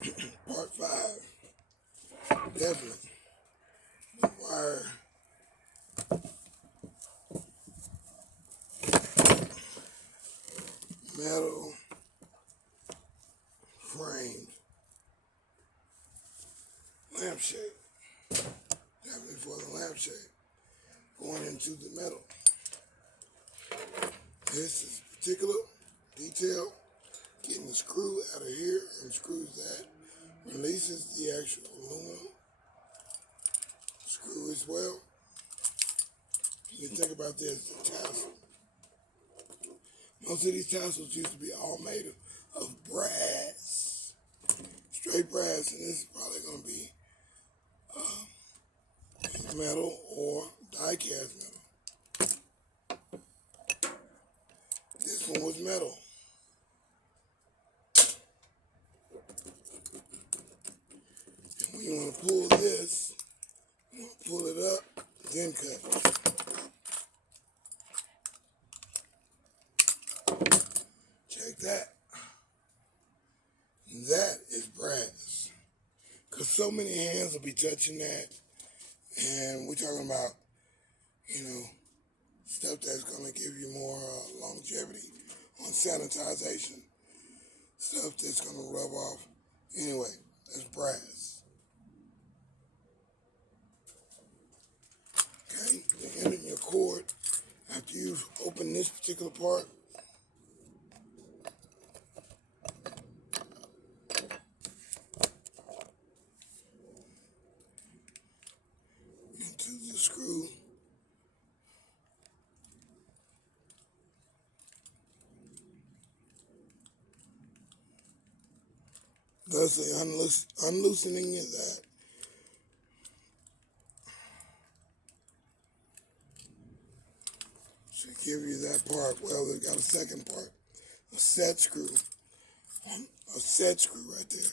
Part 5. Definitely. Wire. Metal frame. Lampshade. Definitely for the lampshade. Going into the metal. This is particular detail. Getting the screw out of here and screws that. Releases the actual aluminum screw as well. You can think about this, the tassel. Most of these tassels used to be all made of brass. Straight brass, and this is probably going to be metal or die-cast metal. This one was metal. And when you want to pull this, you want to pull it up, then cut. Check that. That is brass. Because so many hands will be touching that. And we're talking about, stuff that's going to give you more longevity on sanitization. Stuff that's going to rub off. Anyway, that's brass. Okay, you're ending your cord after you've opened this particular part. Into the screw. Thus the unloosening is that. Should give you that part. Well, they've got a second part. A set screw. A set screw right there.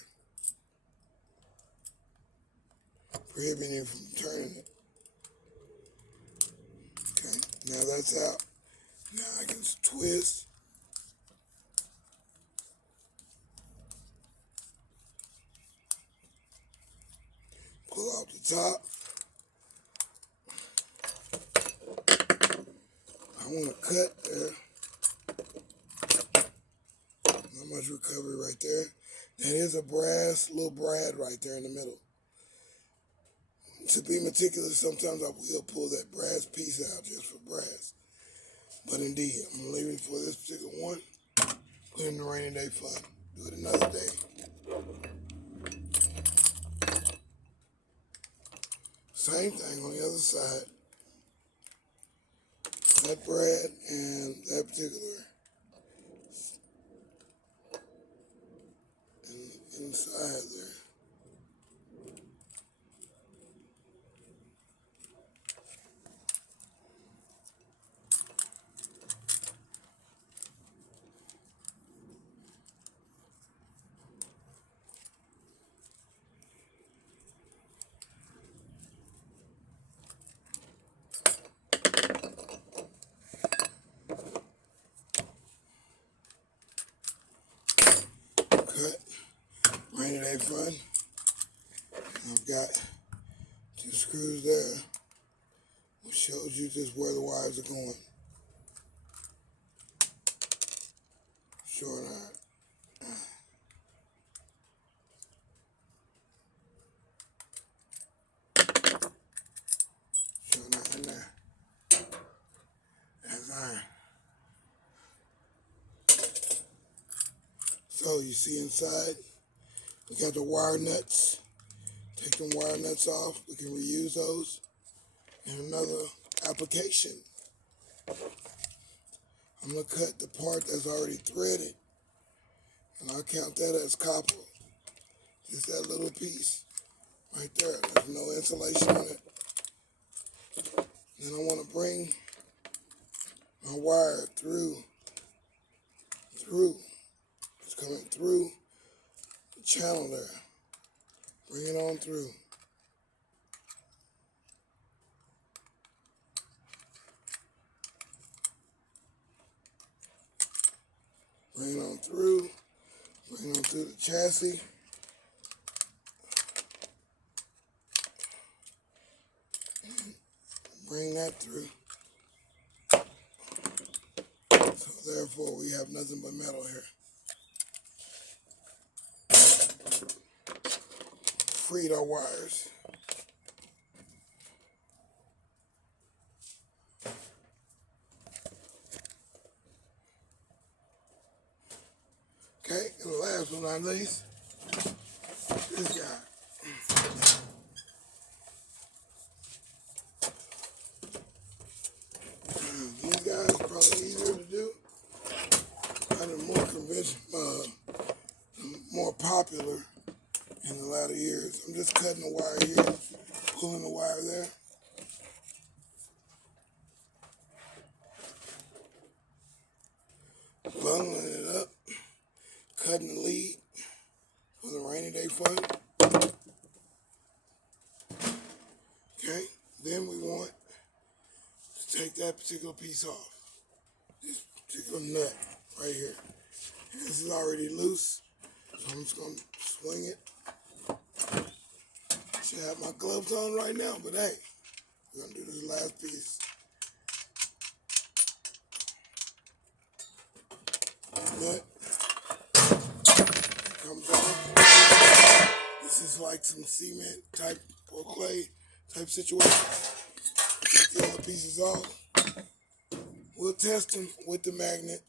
Prohibiting you from turning it. Okay, now that's out. Now I can twist. Pull off the top. I want to cut there. Not much recovery right there. That is a little brad right there in the middle. To be meticulous, sometimes I will pull that brass piece out just for brass. But indeed, I'm going to leave it for this particular one. Put it in the rainy day fun. Do it another day. Same thing on the other side. That brad and that particular inside there. Cut. Rainy day fun. I've got 2 screws there, which shows you just where the wires are going. Short iron. Short iron there. That's iron. So you see inside, we got the wire nuts. Take them wire nuts off. We can reuse those in another application. I'm going to cut the part that's already threaded, and I'll count that as copper. Just that little piece right there. There's no insulation on it. Then I want to bring my wire through. It's coming through the channel there. Bring it on through. Bring it on through. Bring it on through the chassis. bring that through. So therefore we have nothing but metal here. Freed our wires. Okay, and the last but not least, this guy. These guys are probably easier to do, kind of more conventional, more popular in the latter years. I'm just cutting the wire here, pulling the wire there. Bundling it up, cutting the lead for the rainy day fun. Okay, then we want to take that particular piece off. This particular nut right here. This is already loose, so I'm just going to swing it. Should have my gloves on right now, but hey, we're going to do this last piece. Nut comes off. This is like some cement type or clay type situation. Get the other pieces off. We'll test them with the magnet.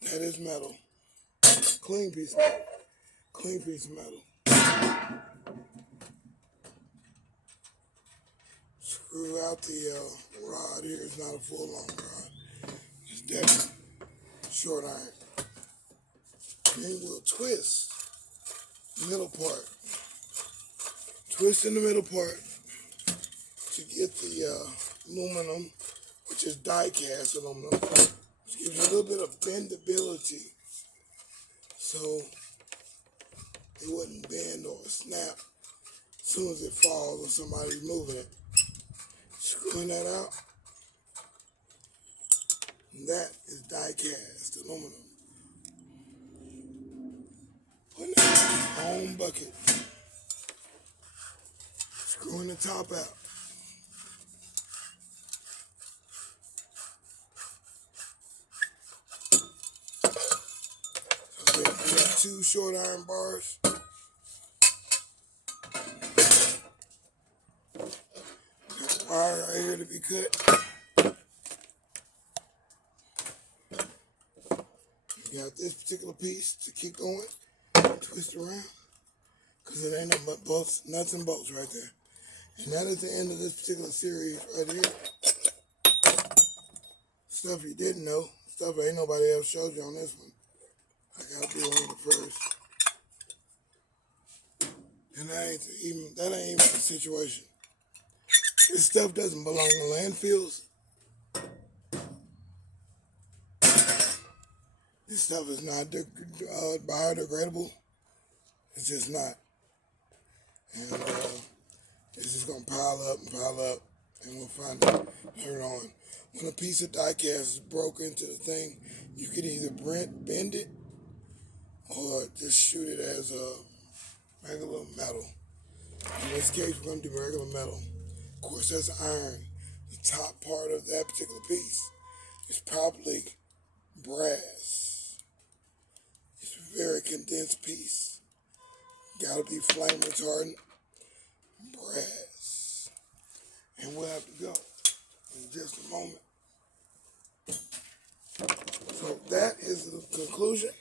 That is metal. Clean piece of metal. Clean piece of metal. Screw out the rod here. It's not a full long rod. It's definitely short iron. Then we'll twist the middle part. Twist in the middle part to get the aluminum, which is die-cast aluminum, which gives you a little bit of bendability, so it wouldn't bend or snap as soon as it falls or somebody's moving it. Screwing that out, and that is die-cast aluminum. Putting it in our own bucket. Screwing the top out. Okay, we got 2 short iron bars. Got wire right here to be cut. You got this particular piece to keep going. Twist around. Because it ain't nothing but bolts, nuts and bolts right there. And that is the end of this particular series right here. Stuff you didn't know. Stuff ain't nobody else showed you on this one. I gotta be one of the first. And that ain't even the situation. This stuff doesn't belong to landfills. This stuff is not biodegradable. It's just not. And it's just gonna pile up, and we'll find it later on. When a piece of die-cast is broke into the thing, you can either bend it or just shoot it as a regular metal. In this case, we're gonna do regular metal. Of course, that's iron. The top part of that particular piece is probably brass. It's a very condensed piece. Gotta be flame retardant. Brass. And we'll have to go in just a moment. So that is the conclusion